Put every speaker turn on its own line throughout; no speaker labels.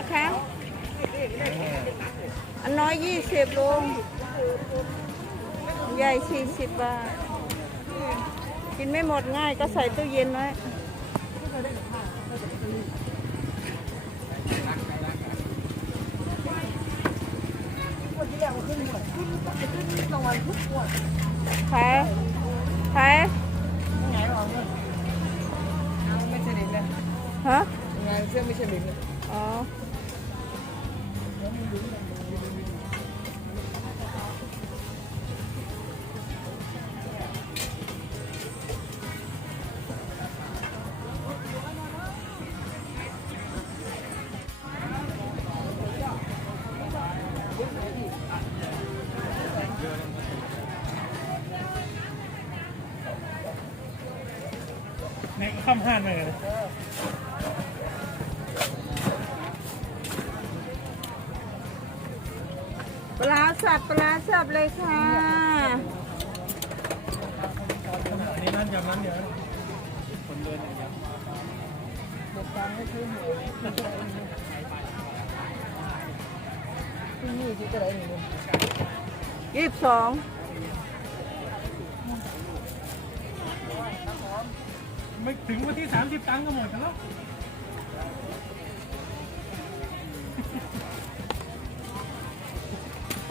นะคะ อันน้อยยี่สิบลุงใหญ่สี่สิบบาท กินไม่หมดง่ายก็ใส่ตู้เย็นไว้แพ้แพ้
ไงหรอไม่ใช่ลิ้นเลย
ฮะ
งานเสื้อไม่ใช่ลิ้นเลย
อ๋อ
เนี่ยข้ามห้านเลย
ปลาสับปลาสับเลยค่ะ
อันนี้นั่นยำนั้นเดี๋ยวคนเดินอย่างเดียว
เด็กตังให้ขึ้นที่นี่ที่กระไรหนึ่ง
ยี่สิบสอง
ไม่ถึงวันที่ 30 ตังค์ก็หมดแล้ว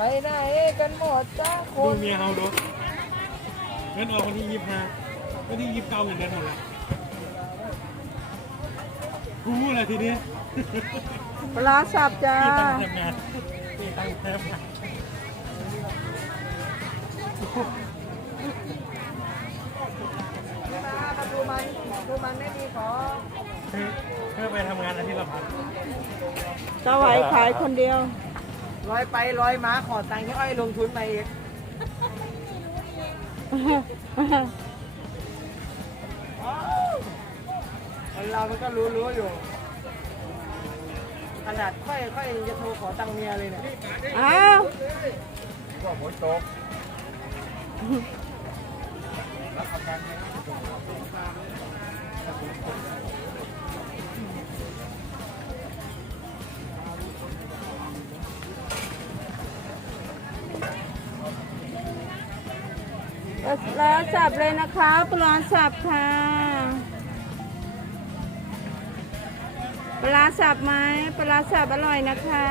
ไปไหนกันหมดจ้าค
ดู
น
เมียเฮาดูเงินออกวันที่ยี่สิบห้าวันที่ยี่สิบเก้าเงินเดือนหมดเลยกูอะไรทีนี้
ปลาสับจ้า
พี่ตั้งทำงานพี่ตั้งแทบงาน
มาดูมันดูมันไม่ดีขอ
คือเพื่อไปทำงานอาทิตย์ละพัน
สวัยขายคนเดียว
ลอยไปลอยมาขอตังค์ที่อ้อยลงทุนไปอีกคนเรามันก็รู้รู้อยู่ ขนาดค่อยค่อยจะโทรขอตังค์เมียเลยเนี่ย
อ้าว
ก็ฝนตก
ป ลาสับเลยนะคะปลาสับค่ะปลาสับไหมปลาสับอร่อยนะคะ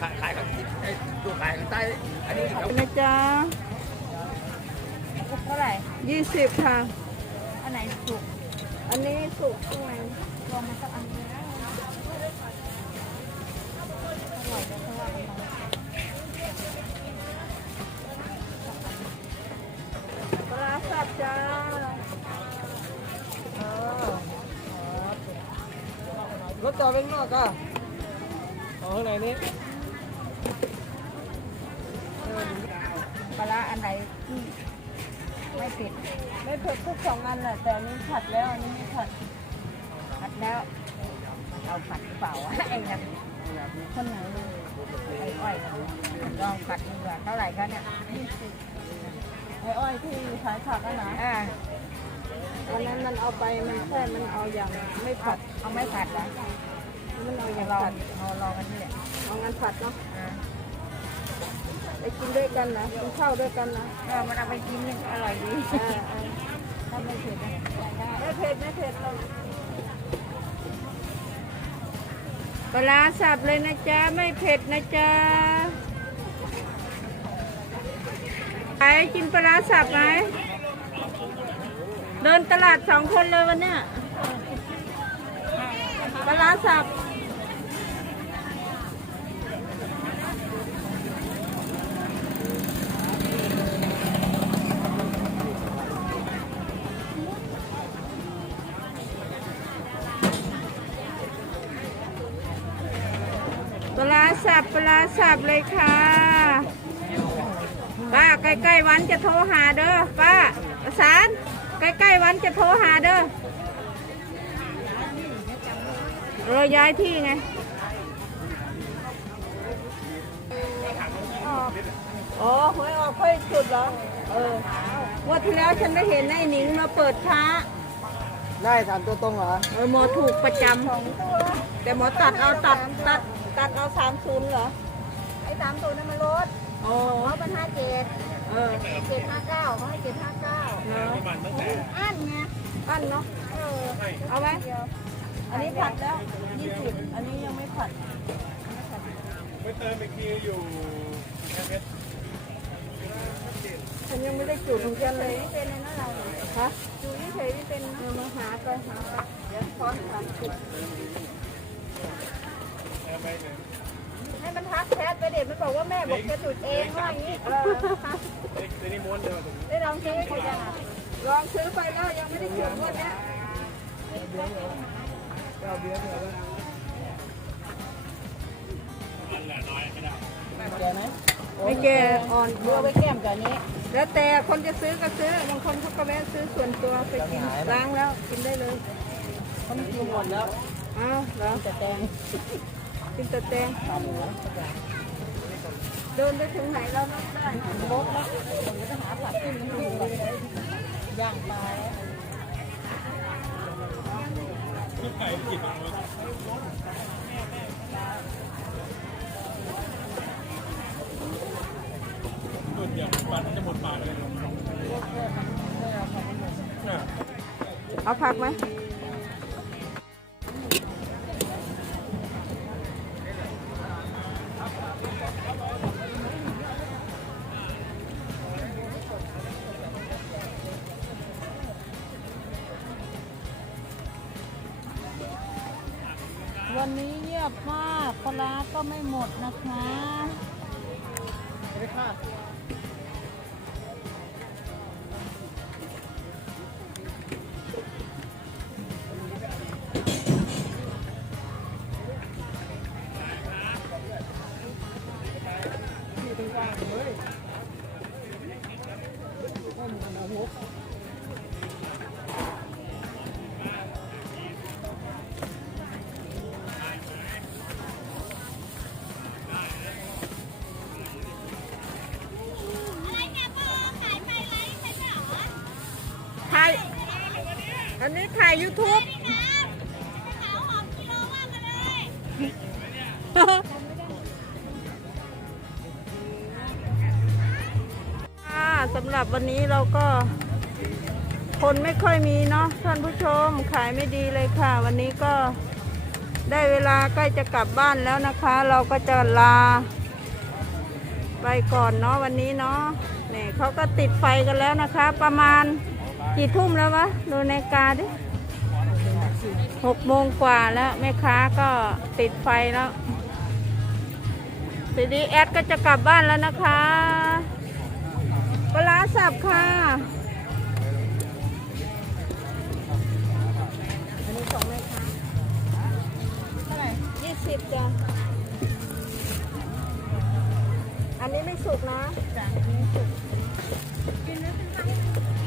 ขายขายกับไอ้ตัวขายข้างใต้อันนี้เขา
นะจ๊ะ
เท่าไหร่
ยี่สิบค่ะ
อันไหนถูก
อันนี้สุกข้างใน
ลองมาสักอันนึงนะอร่อยแต่ว่ามันน้อย
ปลาสับจ้า
รถจอดเป็นนอกก็เอาข้างในนี้
ปลาร้าอันไหนที่ ไม่เผ็ด
ไม่เผ็ดทุกสองอันแหละแต่อันนี้ผัดแล้วอันนี้ไม่ผัด
ผัดแล้วเราผัดหรือเปล่าวะไอ้นั่น
คนไหนเลย
ไอ้อ้อยน่ะลองผัดดูว่าเท่าไหร่ก็เนี่ย
ไอ้อ้อยที่ขายผักอะนะ
อ่า
วันนั้นมันเอาไปมันแค่มันเอาอย่างไม่ผัด
เอาไม่ผัดนะ
มันเอาอย่าง
ลอง
ผัด
เอาลองกันนี่แหละ
เอางั้นผัดเนาะ
อ่า
ไปกินด้วยกันนะกินข้าวด้วยกันนะ
เออมันเอาไปกินนึงอร่อยดี
อ่าอ่า
ถ้าไม่เผ็ดนะได้
ไม่เผ็ดไม่เผ็ดหรอกปลาร้าสับเลยนะจ๊ะ ไม่เผ็ดนะจ๊ะไปกินปลาร้าสับไหมเดินตลาดสองคนเลยวันเนี้ยปลาร้าสับ สับปลาร้าสับเลยค่ะ ป้าใกล้ๆวันจะโทรหาเด้อป้าประสานใกล้ๆวันจะโทรหาเด้อเออย้ายที่ไงอ๋อหวยออกค่อยจุดเหรอ เอองวันที่แล้วฉันได้เห็นไอ้หนิงมาเปิดช้า
ได้สามตัวตรงเหรอ
เออหมอถูกประจำแต่หมอตัดเอาตัดตัดตัดเอาสามศูนย์เหรอ
ไอ้ สามตัวนั้นมันลด
โอ้
เขาเป็นห้าเจ็ด
เออ
เจ็ดห้าเก้าเขาให้เจ็ดห้าเก้า
เนาะ
มันตั้งแต่
อันไง
อันเนาะ
เออ
เอาไหมอันนี้ผัดแล้วยี่สิบอันนี้ยังไม่ผัด
ไม่เติมไปคีอยู่แค่เม็ด
ฉันยังไม่ได้จุดของฉันเลย
ไม่เป็นเลยนะเรา
ฮะ
ดูเฉยๆไม่เป็นนะ
เออมาหาไปหาไปเดี๋ยวซ้อนสามสิบ
แค่ไปเนี่ย
ให้มันทักแชทไปเด็กมันบอกว่าแม่บอกจะจุดเองว่าอย่างนี้เออ
เด็กนี่ม้วนเดียว
ได้ลองซื้อให้ดูยัง
ลองซื้อไปแล้วยังไม่ได้จุดงวันนี้ย
เราเบี้ยเดียวแล้วแกไหม
ไม่แก่อ่อน
ดูเอาไปแก้มกับอันนี้
แล้วแต่คนจะซื้อก็ซื้อบางคนเขาก็แวะซื้อส่วนตัวไปกินล้างแล้วกินได้เลย
เขาไม่กินหมดแล้ว
อ้าวเหรอ
แต่แตง
กินแต่แตง
ขาหมู
เดินไปถึงไหนแล้วนับได้
โบ๊กแล้วผมจะหาผักขึ้นมันดูก่อนย่างไปลาแล้ว
อไข่กินมันส่วนใหญ่ปันจะหมดปากเลยเอา
ผักไหม วันนี้เงียบมากปลาร้าก็ไม่หมดนะคะ นี้ถ่าย YouTube ค่ะสำหรับวันนี้เราก็ คนไม่ค่อยมีเนาะท่านผู้ชมขายไม่ดีเลยค่ะ วันนี้ก็ได้เวลาใกล้จะกลับบ้านแล้วนะคะ เราก็จะลา ไปก่อนเนาะวันนี้เนาะเนี่ยเขาก็ติดไฟกันแล้วนะคะ ประมาณ กี่ทุ่มแล้ววะ ดูนาฬิกาดิหกโมงกว่าแล้ว แม่ค้าก็ติดไฟแล้วทีนี้แอดก็จะกลับบ้านแล้วนะคะปลาสับค่ะอันนี้ของแม่ค้าเท่าไหร่ยี่สิบจ้ะอันนี้ไม่สุกนะจ้ะไม่สุกกินแล้วจ้า